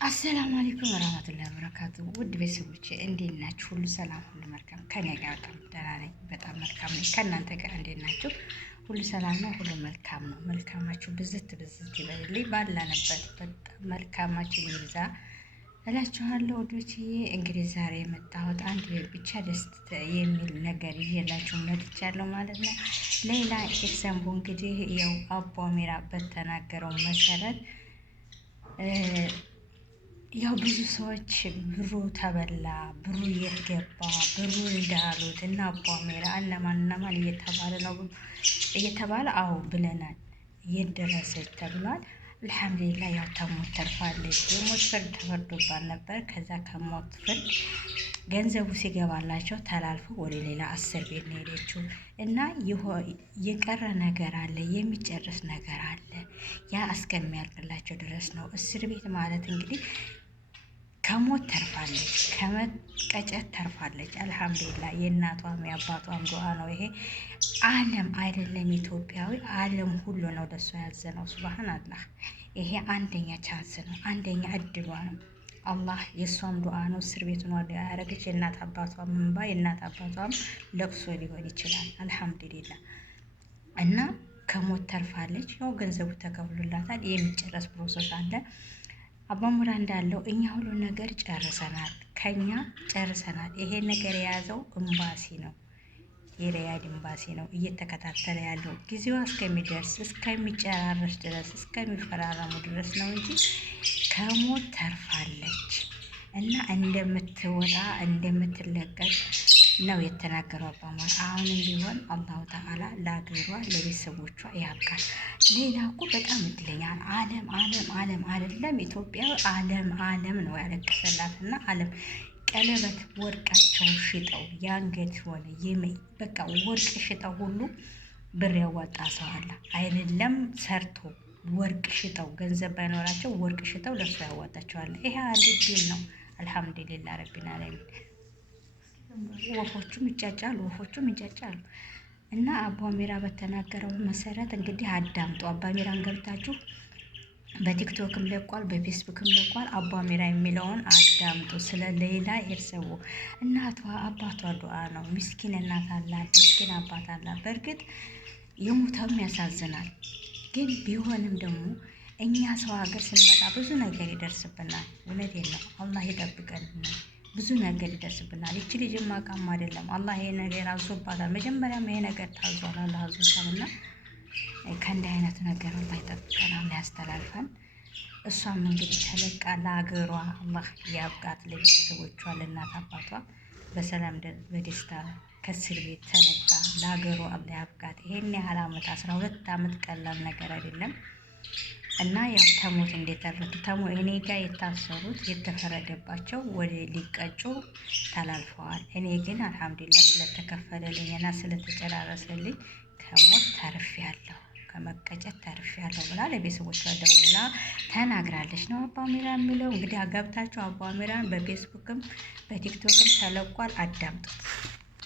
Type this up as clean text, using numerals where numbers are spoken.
አሰላሙ አለይኩም ወራህመቱላሂ ወበረካቱ። ውድ ቤተሰቦቼ እንዴት ናችሁ? ሁሉ ሰላም፣ ሁሉ መልካም። ከኔ ጋር በጣም ደህና ነኝ፣ በጣም መልካም ነኝ። ከእናንተ ጋር እንዴት ናችሁ? ሁሉ ሰላም ነው፣ ሁሉ መልካም ነው። መልካማችሁ ብዝት ብዝት ይበልልኝ፣ ባላነበት በጣም መልካማችሁ ይብዛ እላችኋለሁ ወዶችዬ። እንግዲህ ዛሬ የመጣሁት አንድ ብቻ ደስ የሚል ነገር ይዤላችሁ መጥቻለሁ ማለት ነው። ሌላ ኤግዛምፕ እንግዲህ ያው አቦ አሚራ በተናገረው መሰረት ያው ብዙ ሰዎች ብሩ ተበላ፣ ብሩ የት ገባ፣ ብሩ እንዳሉት እና አቦ አሚራ እነማን እየተባለ ነው እየተባለ አዎ ብለናል። የት ደረሰች ተብሏል። አልሐምዱሊላህ ያው ተሞት ተርፋለች። የሞት ፍርድ ተፈርዶባት ነበር። ከዛ ከሞት ፍርድ ገንዘቡ ሲገባላቸው ተላልፈው ወደ ሌላ እስር ቤት ነው ሄደችው እና የቀረ ነገር አለ፣ የሚጨርስ ነገር አለ። ያ እስከሚያልቅላቸው ድረስ ነው። እስር ቤት ማለት እንግዲህ ከሞት ተርፋለች፣ ከመቀጨት ተርፋለች። አልሐምዱሊላህ የእናቷም የአባቷም ዱዓ ነው ይሄ። ዓለም አይደለም ኢትዮጵያዊ፣ ዓለም ሁሉ ነው ደሷ ያዘነው። ሱብሃን አላህ። ይሄ አንደኛ ቻንስ ነው፣ አንደኛ እድሏ ነው። አላህ የእሷም ዱዓ ነው። እስር ቤቱን ወደ ያረገች የእናት አባቷም እንባ የእናት አባቷም ለቅሶ ሊሆን ይችላል። አልሐምዱሊላህ እና ከሞት ተርፋለች። ያው ገንዘቡ ተከፍሎላታል። የሚጨረስ ፕሮሰስ አለ። አቦ አሚራ እንዳለው እኛ ሁሉ ነገር ጨርሰናል፣ ከኛ ጨርሰናል። ይሄ ነገር የያዘው ኤምባሲ ነው፣ የሪያድ ኤምባሲ ነው እየተከታተለ ያለው። ጊዜዋ እስከሚደርስ እስከሚጨራረስ ድረስ እስከሚፈራረሙ ድረስ ነው እንጂ ከሞት ተርፋለች እና እንደምትወጣ እንደምትለቀቅ ነው የተናገረው አቦ አሚራ። አሁንም ቢሆን አላሁ ተዓላ ለአገሯ ለቤተሰቦቿ ያብቃል። ሌላ እኮ በጣም እድለኛ ዓለም አይደለም ኢትዮጵያዊ ዓለም ነው ያለቀሰላት እና ዓለም ቀለበት ወርቃቸው ሽጠው የአንገት ሆነ በቃ ወርቅ ሽጠው ሁሉ ብር ያዋጣ ሰው አለ አይደለም። ሰርቶ ወርቅ ሽጠው ገንዘብ ባይኖራቸው ወርቅ ሽጠው ለሱ ያዋጣቸዋል። ይሄ አንድ ድል ነው። አልሐምዱሊላህ ረቢል ዓለሚን። ወፎቹም ይጫጫሉ እና አቦ አሚራ በተናገረው መሰረት እንግዲህ አዳምጡ። አቦ አሚራን ገብታችሁ በቲክቶክም ለቋል፣ በፌስቡክም ለቋል። አቦ አሚራ የሚለውን አዳምጡ። ስለ ሌላ እርሰው እናቷ አባቷ ዱዓ ነው። ምስኪን እናት አላት፣ ምስኪን አባት አላት። በእርግጥ የሞተውም ያሳዝናል። ግን ቢሆንም ደግሞ እኛ ሰው ሀገር ስንመጣ ብዙ ነገር ይደርስብናል። እውነቴን ነው። አላህ ይጠብቀን። ብዙ ነገር ይደርስብናል። ይቺ ልጅ ማቃም አይደለም፣ አላህ ይሄ ነገር አዞባታል። መጀመሪያም ይሄ ነገር ታዟል፣ አላህ አዞታልና ከእንዲህ አይነት ነገር አላህ ይጠብቀን፣ አላህ ያስተላልፈን። እሷም እንግዲህ ተለቃ ለሀገሯ አላህ ያብቃት፣ ለቤተሰቦቿ ለእናት አባቷ በሰላም በደስታ ከእስር ቤት ተለቃ ለሀገሯ አላህ ያብቃት። ይሄን ያህል ዓመት 12 ዓመት ቀላል ነገር አይደለም እና ያው ተሞት እንደተረቱ እኔ ጋር የታሰሩት የተፈረደባቸው ወደ ሊቀጩ ተላልፈዋል። እኔ ግን አልሐምዱሊላህ ስለተከፈለልኝና ስለተጨራረሰልኝ ከሞት ተርፌያለሁ፣ ከመቀጨት ተርፌያለሁ ብላ ለቤተሰቦቿ ደውላ ተናግራለች ነው አቦ አሚራ የሚለው። እንግዲህ አገብታችሁ አቦ አሚራን በፌስቡክም በቲክቶክም ተለቋል፣ አዳምጡት።